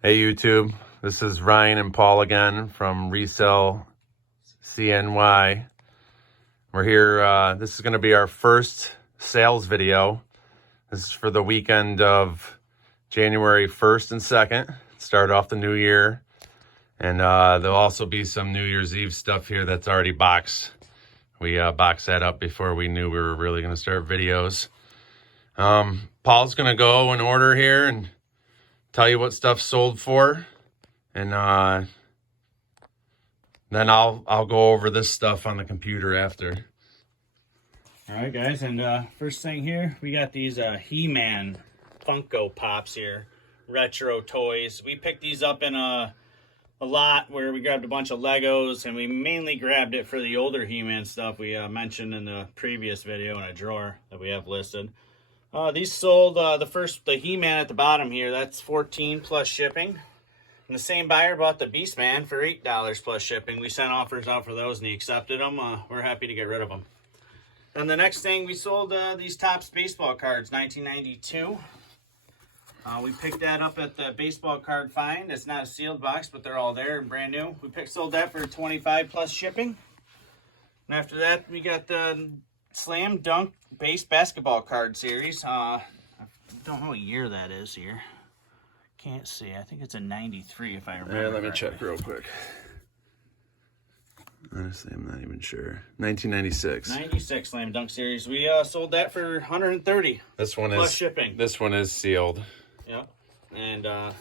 Hey YouTube, this is Ryan and Paul again from ResellCNY. We're here, this is going to be our first sales video. This is for the weekend of January 1st and 2nd. Start off the new year. And there'll also be some New Year's Eve stuff here that's already boxed. We boxed that up before we knew we were really going to start videos. Paul's going to go in order here and tell you what stuff's sold for, and then I'll go over this stuff on the computer after. All right, guys, and first thing here, we got these He-Man Funko Pops here, retro toys. We picked these up in a lot where we grabbed a bunch of Legos, and we mainly grabbed it for the older He-Man stuff we mentioned in the previous video in a drawer that we have listed. These sold, the He-Man at the bottom here, that's $14 plus shipping. And the same buyer bought the Beastman for $8 plus shipping. We sent offers out for those and he accepted them. We're happy to get rid of them. And the next thing, we sold these Topps baseball cards, 1992. We picked that up at the baseball card find. It's not a sealed box, but they're all there and brand new. We sold that for $25 plus shipping. And after that, we got the Slam Dunk base basketball card series. I don't know what year that is here. Can't see. I think it's a 93 if I remember. Yeah, let me check real quick. Honestly, I'm not even sure. 1996. 96 Slam Dunk series. We sold that for $130. This one plus is shipping. This one is sealed. Yep. And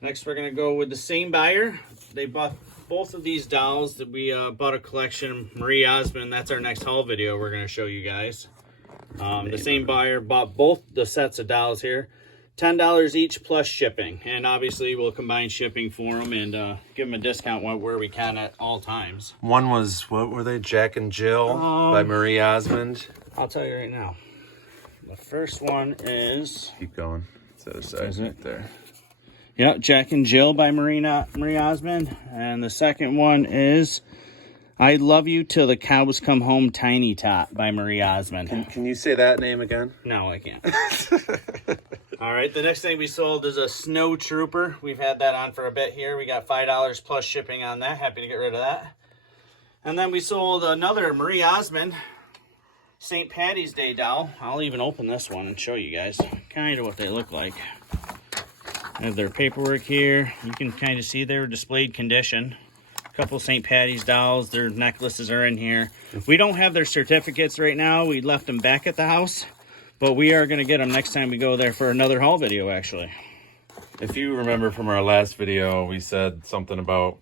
next we're gonna go with the same buyer. They bought both of these dolls. That we bought a collection. Marie Osmond. That's our next haul video. We're gonna show you guys. The same buyer bought both the sets of dolls here. $10 each plus shipping, and obviously we'll combine shipping for them and give them a discount where we can at all times. One was, what were they? Jack and Jill by Marie Osmond. I'll tell you right now. The first one is... Keep going. It's the other side right there. Yep, Jack and Jill by Marie Osmond. And the second one is I Love You Till the Cows Come Home Tiny Tot by Marie Osmond. Can you say that name again? No, I can't. All right, the next thing we sold is a Snow Trooper. We've had that on for a bit here. We got $5 plus shipping on that. Happy to get rid of that. And then we sold another Marie Osmond St. Patty's Day doll. I'll even open this one and show you guys kind of what they look like. I have their paperwork here. You can kind of see their displayed condition. A couple St. Patty's dolls. Their necklaces are in here. We don't have their certificates right now. We left them back at the house. But we are going to get them next time we go there for another haul video, actually. If you remember from our last video, we said something about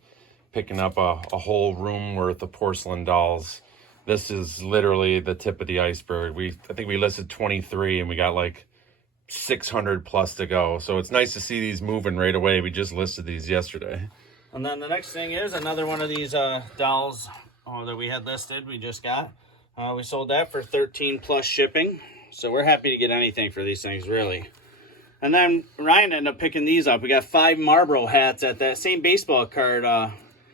picking up a whole room worth of porcelain dolls. This is literally the tip of the iceberg. I think we listed 23 and we got like 600 plus to go. So it's nice to see these moving right away. We just listed these yesterday. And then the next thing is another one of these dolls that we had listed. We just got. We sold that for $13 plus shipping. So we're happy to get anything for these things, really. And then Ryan ended up picking these up. We got 5 Marlboro hats at that same baseball card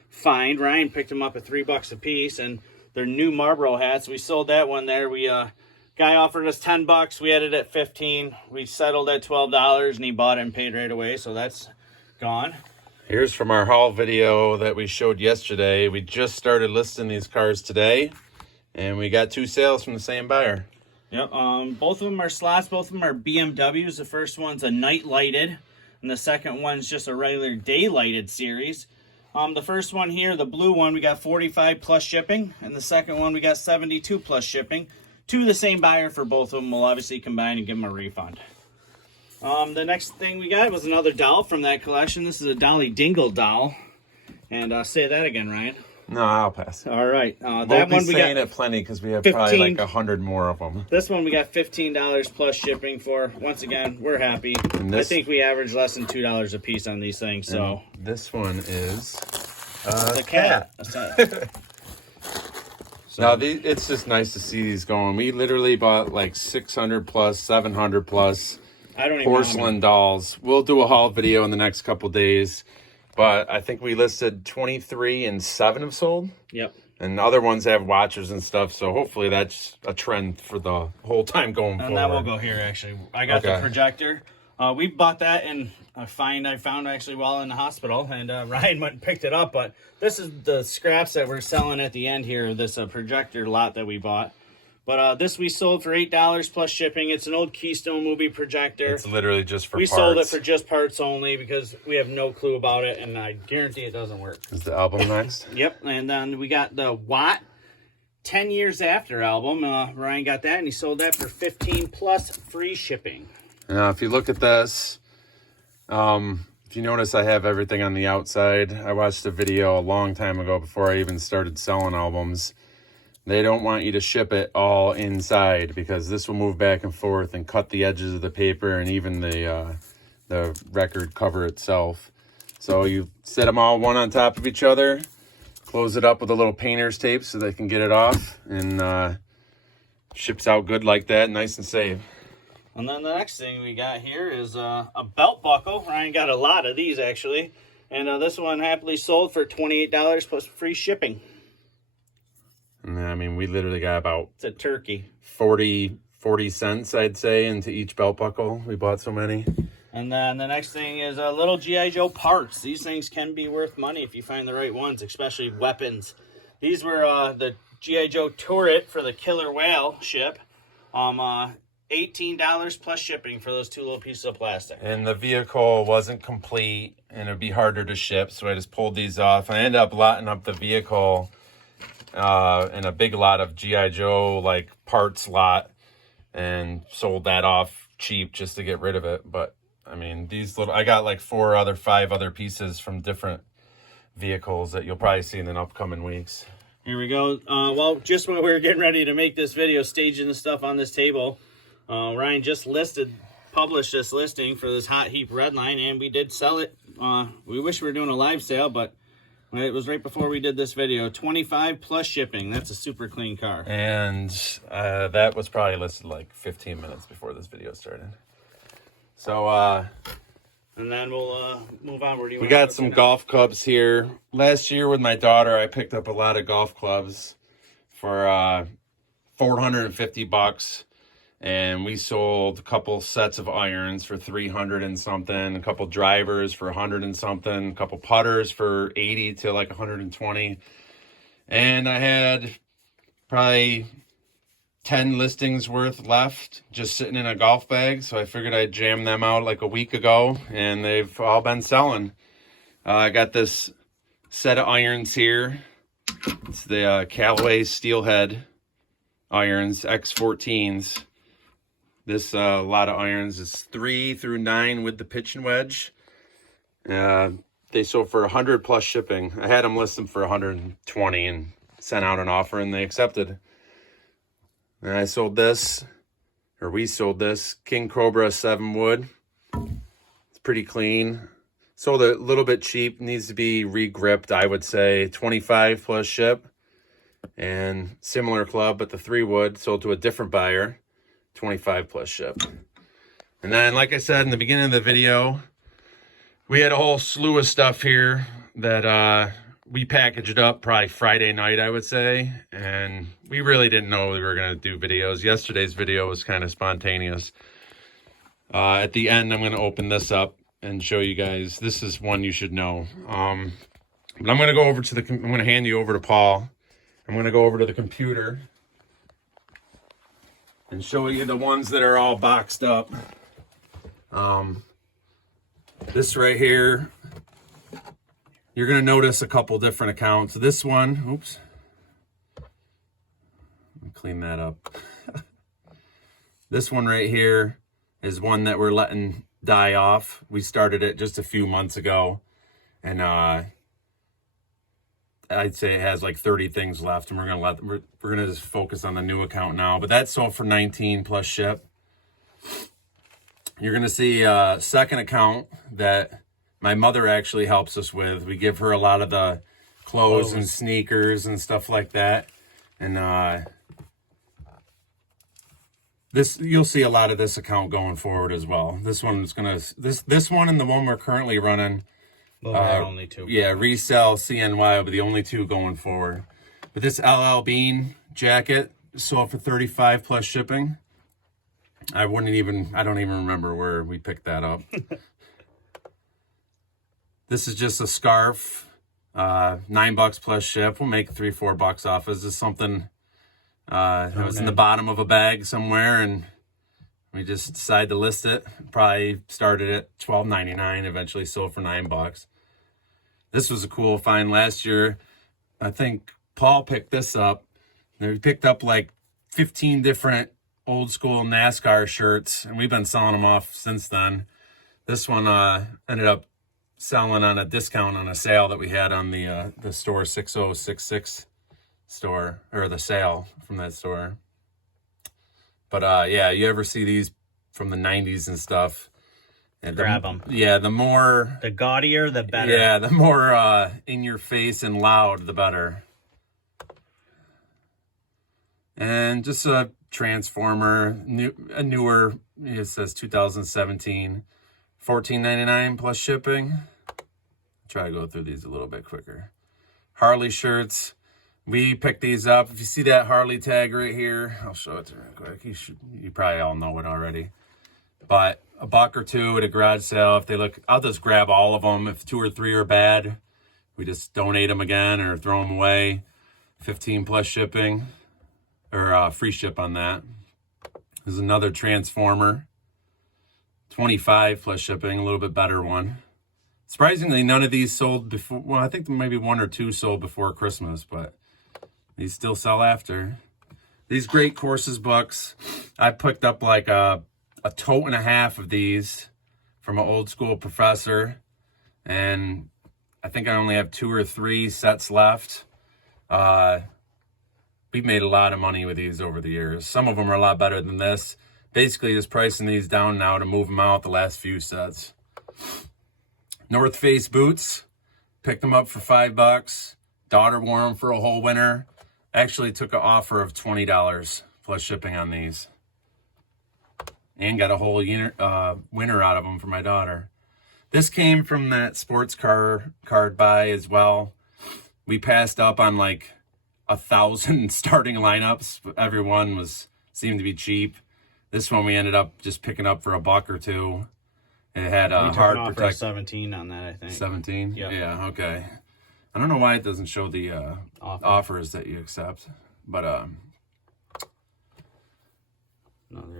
find. Ryan picked them up at $3 a piece, and they're new Marlboro hats. We sold that one there. We guy offered us $10. We had it at $15. We settled at $12, and he bought it and paid right away. So that's gone. Here's from our haul video that we showed yesterday. We just started listing these cars today, and we got 2 sales from the same buyer. Yep, both of them are slots. Both of them are BMWs. The first one's a night lighted, and the second one's just a regular day lighted series. The first one here, the blue one, we got 45 plus shipping, and the second one we got 72 plus shipping. To the same buyer for both of them. We'll obviously combine and give them a refund. The next thing we got was another doll from that collection. This is a Dolly Dingle doll, and say that again, Ryan. No, I'll pass. All right. We'll That be one we saying got it plenty because we have 15. probably like 100 more of them. This one we got $15 plus shipping for. Once again, we're happy. I think we average less than $2 a piece on these things. So this one is the cat. So it's just nice to see these going. We literally bought like 600 plus, 700 plus porcelain dolls. We'll do a haul video in the next couple days. But I think we listed 23 and 7 have sold. Yep. And other ones have watchers and stuff, so hopefully that's a trend for the whole time going forward. And that will go here, actually. I got the projector. We bought that in a find I found actually while in the hospital, and Ryan went and picked it up. But this is the scraps that we're selling at the end here, this projector lot that we bought. But this we sold for $8 plus shipping. It's an old Keystone movie projector. It's literally just for parts. We sold it for just parts only because we have no clue about it, and I guarantee it doesn't work. Is the album next? Yep, and then we got the Watt 10 Years After album. Ryan got that, and he sold that for $15 plus free shipping. Now, if you look at this, if you notice, I have everything on the outside. I watched a video a long time ago before I even started selling albums. They don't want you to ship it all inside because this will move back and forth and cut the edges of the paper and even the record cover itself. So you set them all one on top of each other, close it up with a little painter's tape so they can get it off, and ships out good like that, nice and safe. And then the next thing we got here is a belt buckle. Ryan got a lot of these actually, and this one happily sold for $28 plus free shipping. I mean, we literally got about... It's a turkey. 40 cents, I'd say, into each belt buckle. We bought so many. And then the next thing is little G.I. Joe parts. These things can be worth money if you find the right ones, especially weapons. These were the G.I. Joe turret for the killer whale ship. $18 plus shipping for those two little pieces of plastic. And the vehicle wasn't complete, and it would be harder to ship, so I just pulled these off. I ended up lotting up the vehicle in a big lot of G.I. Joe like parts lot and sold that off cheap just to get rid of it. But I mean, these little, I got like 5 other pieces from different vehicles that you'll probably see in the upcoming weeks. Here we go. Well, just when we were getting ready to make this video, staging the stuff on this table, Ryan just published this listing for this Hot Heap Redline, and we did sell it. We wish we were doing a live sale, but it was right before we did this video. $25 plus shipping. That's a super clean car. And that was probably listed like 15 minutes before this video started. So, and then we'll move on. Where do you we got some golf clubs here. Last year with my daughter, I picked up a lot of golf clubs for $450. And we sold a couple sets of irons for 300 and something, a couple drivers for 100 and something, a couple putters for 80 to like 120. And I had probably 10 listings worth left just sitting in a golf bag. So I figured I'd jam them out like a week ago, and they've all been selling. I got this set of irons here. It's the Callaway Steelhead irons, X14s. This lot of irons is 3 through 9 with the pitch and wedge. They sold for 100 plus shipping. I had them listed for 120 and sent out an offer, and they accepted. And I sold this, or we sold this, King Cobra 7 wood. It's pretty clean. Sold a little bit cheap. Needs to be re-gripped, I would say. 25 plus ship. And similar club, but the 3 wood sold to a different buyer. 25 plus ship. And then, like I said in the beginning of the video, we had a whole slew of stuff here that we packaged up probably Friday night, I would say. And we really didn't know we were going to do videos. Yesterday's video was kind of spontaneous. At the end, I'm going to open this up and show you guys. This is one you should know. But I'm going to go over to I'm going to hand you over to Paul. I'm going to go over to the computer and show you the ones that are all boxed up. This right here, you're going to notice a couple different accounts. This one, oops. Let me clean that up. This one right here is one that we're letting die off. We started it just a few months ago, and I'd say it has like 30 things left, and we're gonna just focus on the new account now. But that sold for 19 plus ship. You're gonna see a second account that my mother actually helps us with. We give her a lot of the clothes and sneakers and stuff like that, and this, you'll see a lot of this account going forward as well. This one's gonna this one and the one we're currently running. Only 2. Yeah, ResellCNY will be the only 2 going forward. But this LL Bean jacket sold for 35 plus shipping. I don't even remember where we picked that up. This is just a scarf, $9 plus ship. We'll make $3-4 off. Is this something that was in the bottom of a bag somewhere, and we just decided to list it. Probably started at $12.99, eventually sold for $9. This was a cool find last year. I think Paul picked this up. They picked up like 15 different old school NASCAR shirts, and we've been selling them off since then. This one ended up selling on a discount on a sale that we had on the store 6066 store, or the sale from that store. But yeah, you ever see these from the 90s and stuff? And grab them. Yeah, the gaudier, the better. Yeah, the more in your face and loud, the better. And just a Transformer, newer, it says 2017, $14.99 plus shipping. Try to go through these a little bit quicker. Harley Shirts. We picked these up. If you see that Harley tag right here, I'll show it to you real quick. You probably all know it already. But $1 or $2 at a garage sale. If they look, I'll just grab all of them. If 2 or 3 are bad, we just donate them again or throw them away. 15 plus shipping, or free ship on that. There's another Transformer, 25 plus shipping, a little bit better one. Surprisingly, none of these sold before. Well, I think maybe 1 or 2 sold before Christmas, but these still sell after. These Great Courses books, I picked up like a tote and a half of these from an old school professor, and I think I only have 2 or 3 sets left. We've made a lot of money with these over the years. Some of them are a lot better than this. Basically, just pricing these down now to move them out the last few sets. North Face boots, picked them up for $5. Daughter wore them for a whole winter. Actually took an offer of $20 plus shipping on these. And got a whole winter out of them for my daughter. This came from that sports car card buy as well. We passed up on like 1,000 starting lineups. Everyone seemed to be cheap. This one we ended up just picking up for $1 or $2. It had a hard protect. 17 on that, I think. 17? Yep. Yeah, okay. I don't know why it doesn't show the offers that you accept, but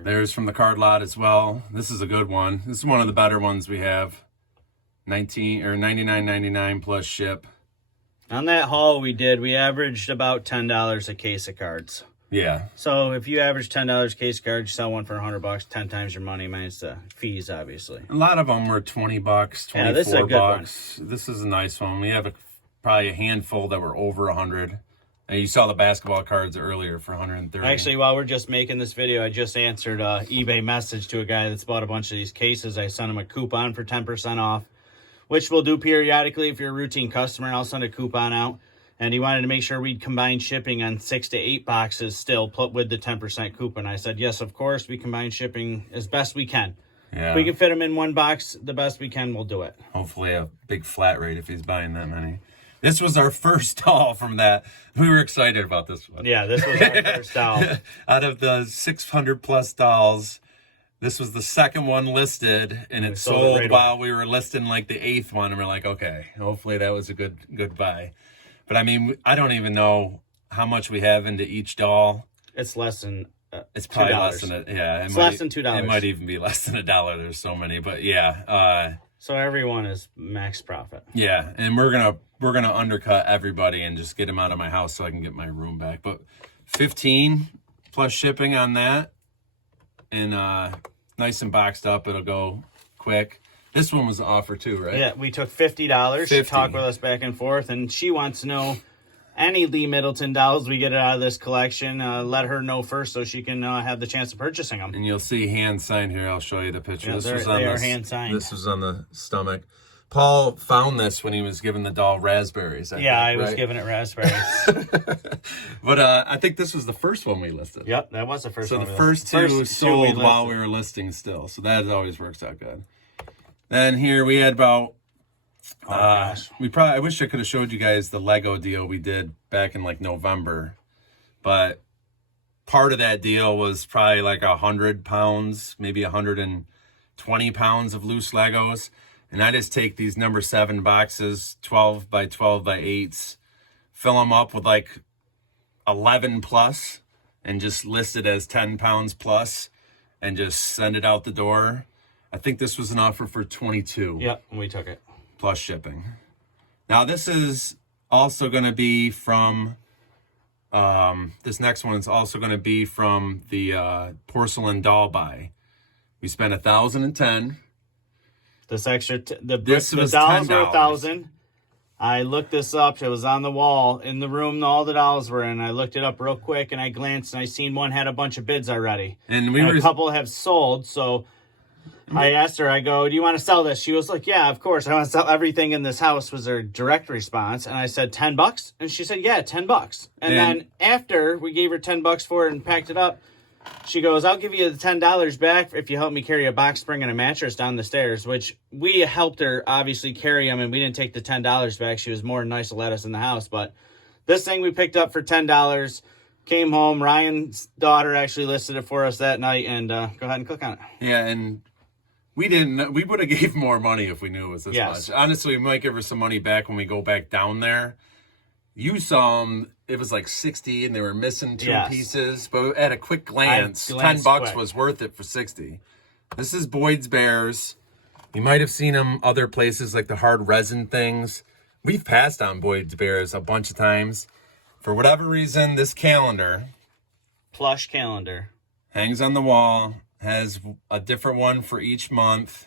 there's from the card lot as well. This is a good one. This is one of the better ones we have. $99.99 plus ship. On that haul we did, we averaged about $10 a case of cards. Yeah. So if you average $10 a case of cards, you sell one for $100, 10 times your money minus the fees, obviously. A lot of them were $20, $24. Yeah, this is a good one. This is a nice one. We have probably a handful that were over 100. And you saw the basketball cards earlier for 130. Actually, while we're just making this video, I just answered an eBay message to a guy that's bought a bunch of these cases. I sent him a coupon for 10% off, which we'll do periodically. If you're a routine customer, I'll send a coupon out. And he wanted to make sure we'd combine shipping on 6 to 8 boxes still with the 10% coupon. I said, yes, of course, we combine shipping as best we can. Yeah. If we can fit them in one box, the best we can, we'll do it. Hopefully a big flat rate if he's buying that many. This was our first haul from that. We were excited about this one. Yeah, this was our first haul. Out of the 600 plus dolls, this was the second one listed, and it sold while we were listing like the 8th one, and we're like, okay, hopefully that was a good buy. But I mean, I don't even know how much we have into each doll. It's less than it's probably $2. Less than it. Yeah, it's less than $2. It might even be less than $1. There's so many, but yeah. So everyone is max profit. Yeah, and we're gonna undercut everybody and just get them out of my house so I can get my room back. But 15 plus shipping on that, and nice and boxed up. It'll go quick. This one was the offer too, right? Yeah, we took $50 to talk with us back and forth, and she wants to know any Lee Middleton dolls we get out of this collection. Let her know first so she can have the chance of purchasing them. And you'll see hand signed here. I'll show you the picture. Yeah, they are hand signed. This was on the stomach. Paul found this when he was giving the doll raspberries. I was giving it raspberries. But I think this was the first one we listed. Yep, that was the first one. So the first two sold while we were listing still. So that always works out good. Then here we had about, I wish I could have showed you guys the Lego deal we did back in like November, but part of that deal was probably like 100 pounds, maybe 120 pounds of loose Legos. And I just take these number 7 boxes, 12 by 12 by 8s, fill them up with like 11 plus, and just list it as 10 pounds plus, and just send it out the door. I think this was an offer for 22. Yep, we took it. Plus shipping. Now this is also going to be from, this next one is also going to be from the porcelain doll buy. We spent $1,010. This extra, the This was dolls were $10. $1,000. I looked this up. It was on the wall in the room all the dolls were in. I looked it up real quick and I glanced and I seen one had a bunch of bids already. And a couple have sold. So I asked her, I go, do you want to sell this? She was like, yeah, of course. I want to sell everything in this house, was her direct response. And I said, $10? And she said, yeah, $10. And then after we gave her $10 for it and packed it up, she goes, I'll give you the $10 back if you help me carry a box spring and a mattress down the stairs, which we helped her obviously carry them, and we didn't take the $10 back. She was more than nice to let us in the house. But this thing we picked up for $10, came home. Ryan's daughter actually listed it for us that night, and go ahead and click on it. Yeah, and we would have gave more money if we knew it was this much. Honestly, we might give her some money back when we go back down there. You saw them, it was like 60 and they were missing 2 pieces, but at a quick glance, $10 was worth it for 60. This is Boyd's Bears. You might have seen them other places like the hard resin things. We've passed on Boyd's Bears a bunch of times. For whatever reason, this calendar, plush calendar, hangs on the wall, has a different one for each month.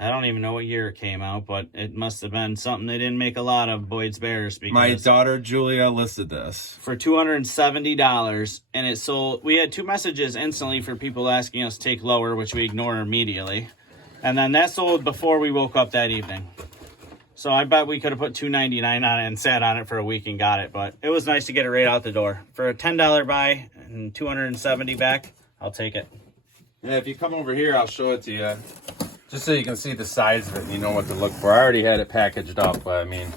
I don't even know what year it came out, but it must have been something they didn't make a lot of, Boyd's Bears. Because my daughter Julia listed this for $270, and it sold. We had 2 messages instantly for people asking us to take lower, which we ignore immediately. And then that sold before we woke up that evening. So I bet we could have put $299 on it and sat on it for a week and got it. But it was nice to get it right out the door. For a $10 buy and $270 back, I'll take it. Yeah, if you come over here, I'll show it to you. Just so you can see the size of it and you know what to look for. I already had it packaged up, but I mean...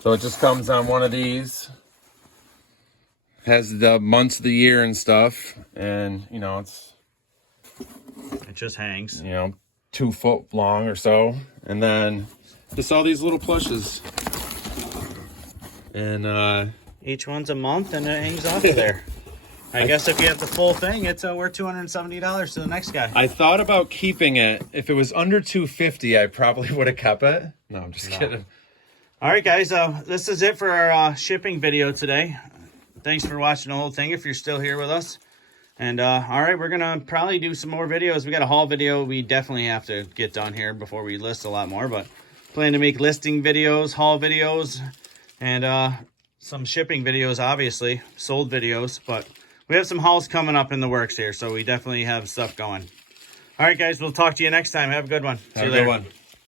So it just comes on one of these. Has the months of the year and stuff. And, you know, it just hangs. You know, 2 foot long or so. And then just all these little plushes. And, each one's a month, and it hangs off of there. I guess if you have the full thing, it's worth $270 to the next guy. I thought about keeping it. If it was under $250, I probably would have kept it. No, I'm just kidding. All right, guys. This is it for our shipping video today. Thanks for watching the whole thing if you're still here with us. And, all right, we're going to probably do some more videos. We got a haul video we definitely have to get done here before we list a lot more. But plan to make listing videos, haul videos, and some shipping videos, obviously, sold videos, but we have some hauls coming up in the works here, so we definitely have stuff going. All right, guys, we'll talk to you next time. Have a good one. Have a good one.